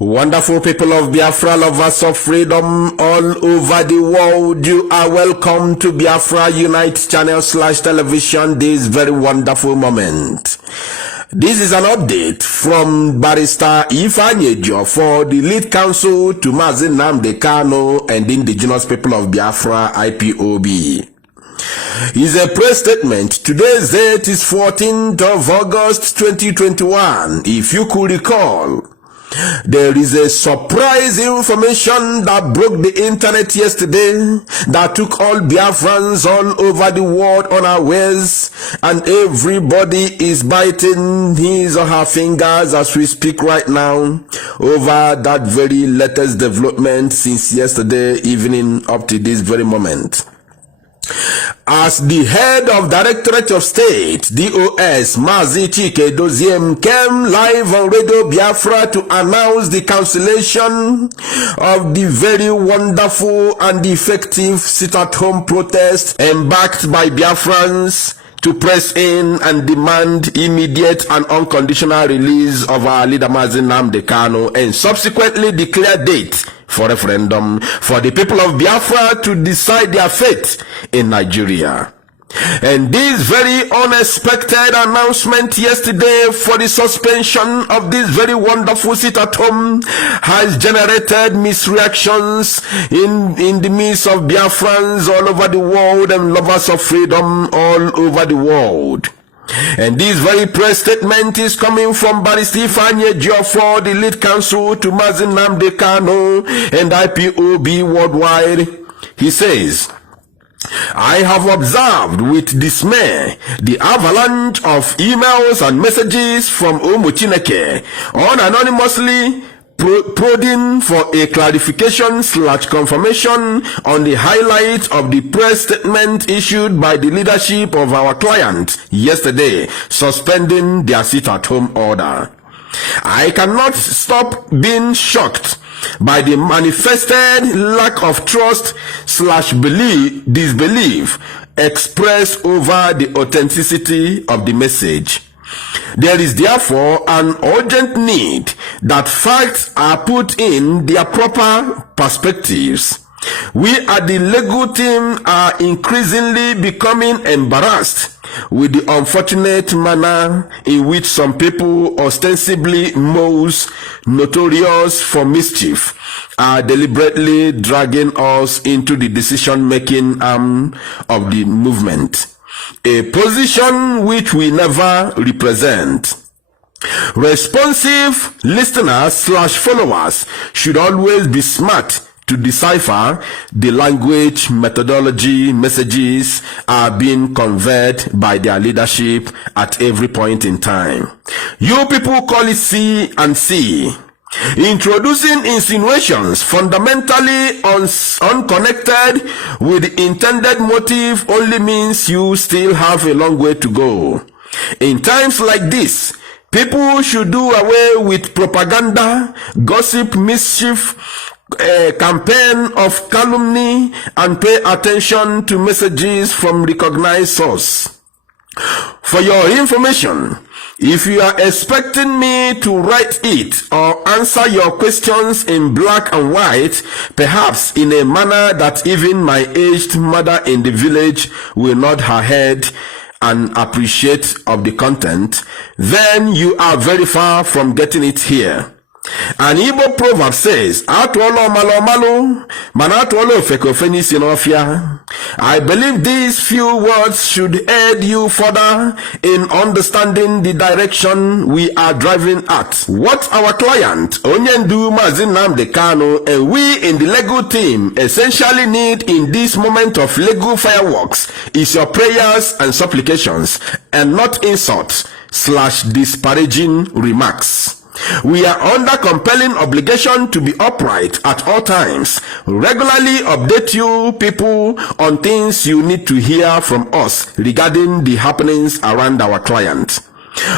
Wonderful people of Biafra, lovers of freedom all over the world, you are welcome to Biafra Unite channel / television this very wonderful moment. This is an update from Barrister Ifeanyi Ejiofor for the lead counsel to Mazi Nnamdi Kanu and the indigenous people of Biafra, IPOB. It's a press statement. Today's date is 14th of August 2021. If you could recall, there is a surprise information that broke the internet yesterday that took all Biafrans all over the world unawares, and everybody is biting his or her fingers as we speak right now over that very latest development since yesterday evening up to this very moment. As the head of Directorate of State, DOS, Mazi Chike Doziem, came live on Radio Biafra to announce the cancellation of the very wonderful and effective sit-at-home protest embarked by Biafrans to press in and demand immediate and unconditional release of our leader Mazi Nnamdi Kanu, and subsequently declare date for referendum for the people of Biafra to decide their fate in Nigeria. And this very unexpected announcement yesterday for the suspension of this very wonderful sit-at-home has generated misreactions in the midst of Biafrans all over the world and lovers of freedom all over the world. And this very press statement is coming from Barrister Ifeanyi Ejiofor, the lead counsel to Mazi Nnamdi Kanu and IPOB worldwide. He says, I have observed with dismay the avalanche of emails and messages from Umuchineke anonymously prodding for a clarification / confirmation on the highlights of the press statement issued by the leadership of our client yesterday, suspending their sit-at-home order. I cannot stop being shocked by the manifested lack of trust / disbelief expressed over the authenticity of the message. There is therefore an urgent need that facts are put in their proper perspectives. We at the legal team are increasingly becoming embarrassed with the unfortunate manner in which some people, ostensibly most notorious for mischief, are deliberately dragging us into the decision-making arm of the movement, a position which we never represent. Responsive listeners / followers should always be smart to decipher the language, methodology, messages are being conveyed by their leadership at every point in time. You people call it C and C. Introducing insinuations fundamentally unconnected with the intended motive only means you still have a long way to go. In times like this, people should do away with propaganda, gossip, mischief, campaign of calumny, and pay attention to messages from recognized source. For your information, if you are expecting me to write it or answer your questions in black and white, perhaps in a manner that even my aged mother in the village will nod her head and appreciate of the content, then you are very far from getting it here. An Igbo proverb says, "Atuolo malo malo, manatuolo fekofeni sinofia." I believe these few words should aid you further in understanding the direction we are driving at. What our client, Onyendu Mazi Nnamdi Kanu, and we in the legal team essentially need in this moment of legal fireworks is your prayers and supplications, and not insults / disparaging remarks. We are under compelling obligation to be upright at all times, regularly update you people on things you need to hear from us regarding the happenings around our client.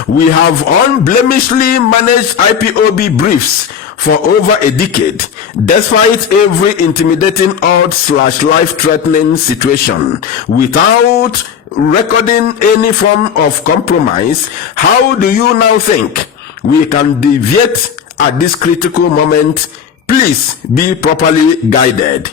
We have unblemishedly managed IPOB briefs for over a decade, despite every intimidating odds / life-threatening situation, without recording any form of compromise. How do you now think we can deviate at this critical moment, please be properly guided.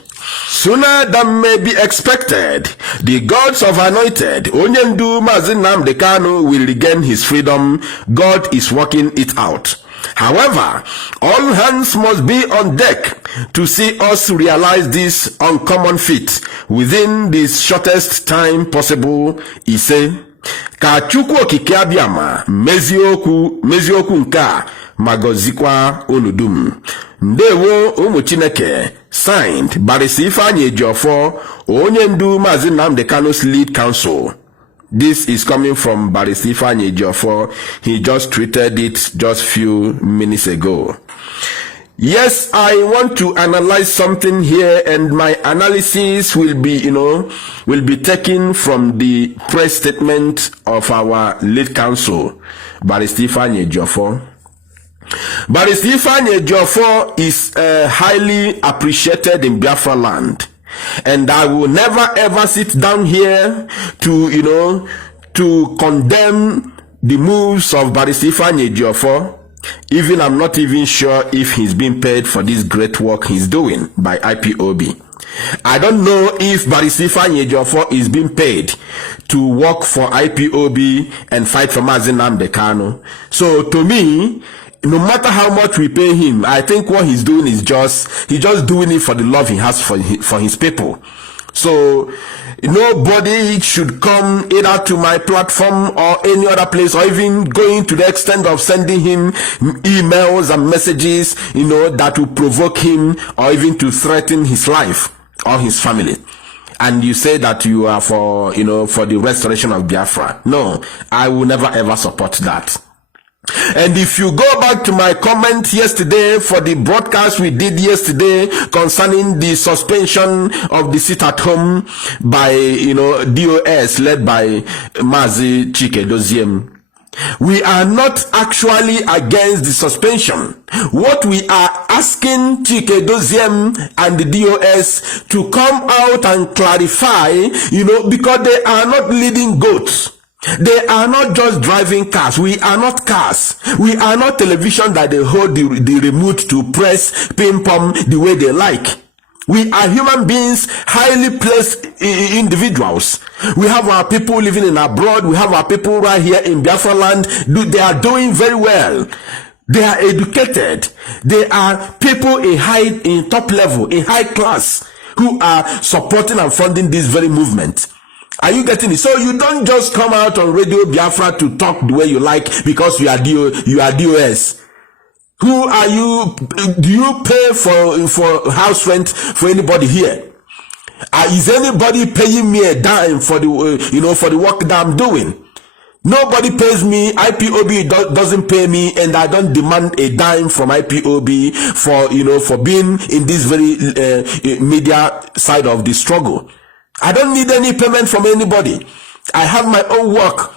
Sooner than may be expected, the gods of anointed Onyendu Mazi Nnamdi Kanu will regain his freedom. God is working it out. However, all hands must be on deck to see us realize this uncommon feat within the shortest time possible. Ise ka Chukwu Okike Abiama meziokwu nke a magozikwa onudum. Ndewo ụmụ Chineke. Signed, Barrister Ifeanyi Ejiofor, Onyendu Mazi Nnamdi Kanu's lead counsel. This is coming from Barrister Ifeanyi Ejiofor. He just tweeted it just few minutes ago. Yes, I want to analyze something here, and my analysis will be, will be taken from the press statement of our lead counsel, Barrister Ifeanyi Ejiofor. Barrister Ifeanyi Ejiofor is highly appreciated in Biafra land, and I will never ever sit down here to to condemn the moves of Barrister Ifeanyi Ejiofor. Even I'm not even sure if he's being paid for this great work he's doing by IPOB. I don't know if Barrister Ifeanyi Ejiofor is being paid to work for IPOB and fight for Mazi Nnamdi Kanu. So to me, no matter how much we pay him, I think what he's doing is he's just doing it for the love he has for his people. So nobody should come either to my platform or any other place, or even going to the extent of sending him emails and messages, that will provoke him or even to threaten his life or his family. And you say that you are for the restoration of Biafra. No, I will never ever support that. And if you go back to my comment yesterday for the broadcast we did yesterday concerning the suspension of the sit at home by DOS led by Mazi Chike Doziem, we are not actually against the suspension. What we are asking Chike Doziem and the DOS to come out and clarify, because they are not leading goats. They are not just driving cars. We are not cars. We are not television that they hold the remote to press ping pong the way they like. We are human beings, highly placed individuals. We have our people living in abroad. We have our people right here in Biafra land. They are doing very well. They are educated. They are people in top level, in high class, who are supporting and funding this very movement. Are you getting it? So you don't just come out on Radio Biafra to talk the way you like because you are DOS. Who are you? Do you pay for house rent for anybody here? Is anybody paying me a dime for the for the work that I'm doing? Nobody pays me. IPOB doesn't pay me, and I don't demand a dime from IPOB for being in this very media side of the struggle. I don't need any payment from anybody. I have my own work,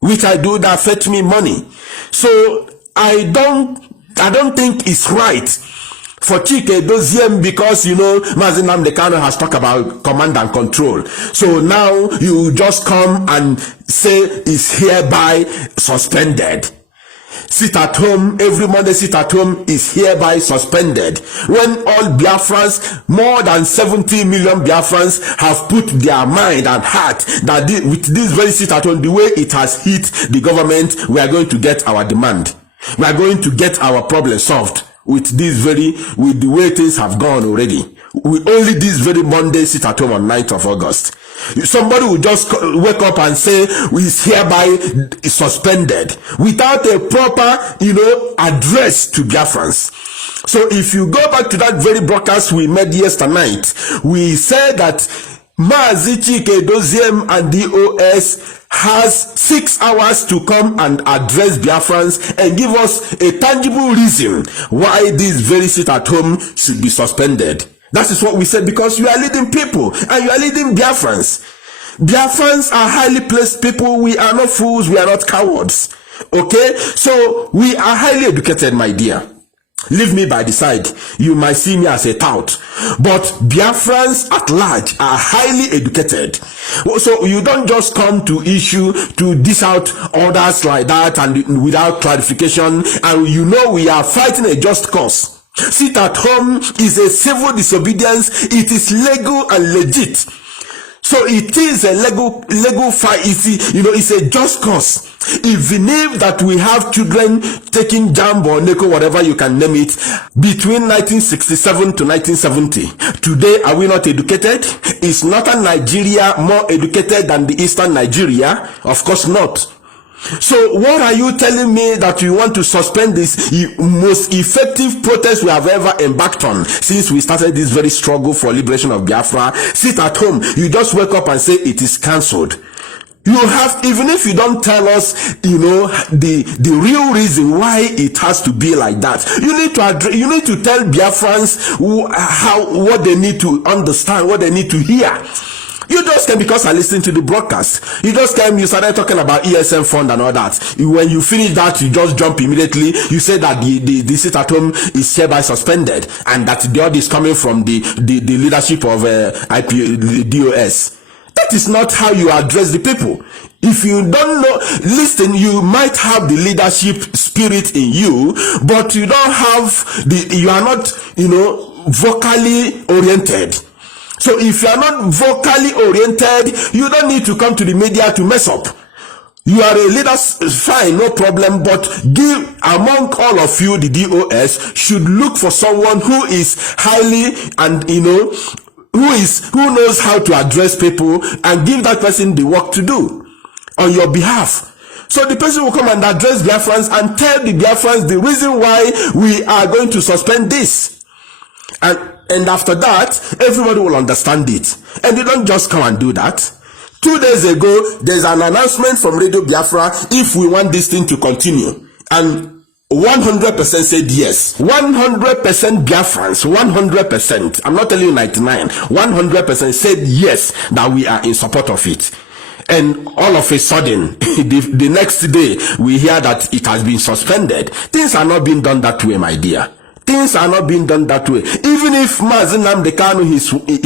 which I do that fetch me money. So I don't think it's right for Chike Doziem, because Mazi Nnamdi Kanu has talked about command and control. So now you just come and say it's hereby suspended. Sit at home, every Monday sit at home is hereby suspended. When all Biafrans, more than 70 million Biafrans, have put their mind and heart that with this very sit at home, the way it has hit the government, we are going to get our demand. We are going to get our problem solved with the way things have gone already. We only this very Monday sit at home on 9th of August. Somebody will just wake up and say is hereby suspended without a proper address to Biafrans. So if you go back to that very broadcast we made yesterday night, we said that Mazi Chike Doziem and DOS has 6 hours to come and address Biafrans and give us a tangible reason why this very sit at home should be suspended. That is what we said, because you are leading people and you are leading Biafrans. Biafrans are highly placed people. We are not fools. We are not cowards. Okay? So we are highly educated, my dear. Leave me by the side. You might see me as a tout. But Biafrans at large are highly educated. So you don't just come to issue to dish out orders like that and without clarification. And you know we are fighting a just cause. Sit at home is a civil disobedience. It is legal and legit. So it is a legal fight. It's a just cause. Even if that we have children taking JAMB or NECO, whatever you can name it, between 1967 to 1970, today are we not educated? Is northern Nigeria more educated than the eastern Nigeria? Of course not. So what are you telling me that you want to suspend this most effective protest we have ever embarked on since we started this very struggle for liberation of Biafra? Sit at home, you just wake up and say it is cancelled. You have, even if you don't tell us, the real reason why it has to be like that, you need to tell Biafrans what they need to understand, what they need to hear. You just came because I listened to the broadcast. You just came, you started talking about ESM fund and all that. When you finish that, you just jump immediately. You say that the sit at home is hereby suspended and that the order is coming from the leadership of DOS. That is not how you address the people. If you don't know, listen, you might have the leadership spirit in you, but you don't have you are not, vocally oriented. So if you are not vocally oriented, you don't need to come to the media to mess up. You are a leader, fine, no problem, but among all of you, the DOS should look for someone who is highly and, who knows how to address people and give that person the work to do on your behalf. So the person will come and address Biafrans and tell the Biafrans the reason why we are going to suspend this. And after that, everybody will understand it. And you don't just come and do that. 2 days ago, there's an announcement from Radio Biafra if we want this thing to continue. And 100% said yes. 100% Biafrans, 100%. I'm not telling you 99. 100% said yes that we are in support of it. And all of a sudden, the next day, we hear that it has been suspended. Things are not being done that way, my dear. Things are not being done that way. Even if Mazi Nnamdi Kanu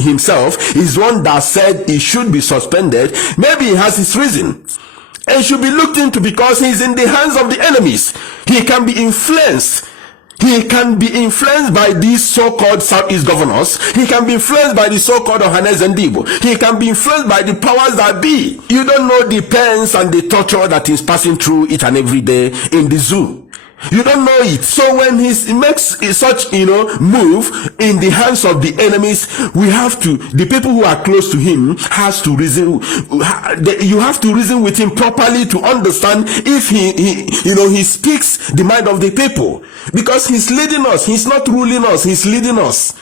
himself is one that said it should be suspended, maybe he has his reason. And should be looked into because he's in the hands of the enemies. He can be influenced. He can be influenced by these so-called Southeast governors. He can be influenced by the so-called Ohanes and Dibo. He can be influenced by the powers that be. You don't know the pains and the torture that is passing through each and every day in the zoo. You don't know it. So when he makes such, move in the hands of the enemies, the people who are close to him has to reason. You have to reason with him properly to understand if he speaks the mind of the people, because he's leading us. He's not ruling us. He's leading us.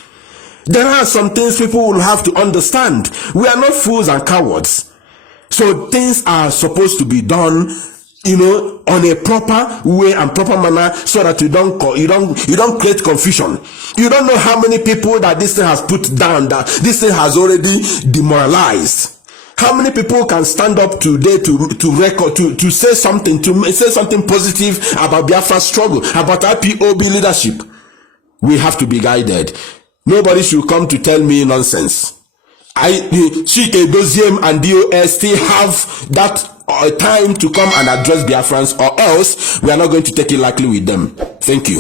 There are some things people will have to understand. We are not fools and cowards. So things are supposed to be done on a proper way and proper manner, so that you don't create confusion. You don't know how many people that this thing has put down, that this thing has already demoralized. How many people can stand up today to say something positive about Biafra's struggle, about IPOB leadership? We have to be guided. Nobody should come to tell me nonsense. Chike Doziem and DOS still have that time to come and address Biafrans, or else we are not going to take it lightly with them. Thank you.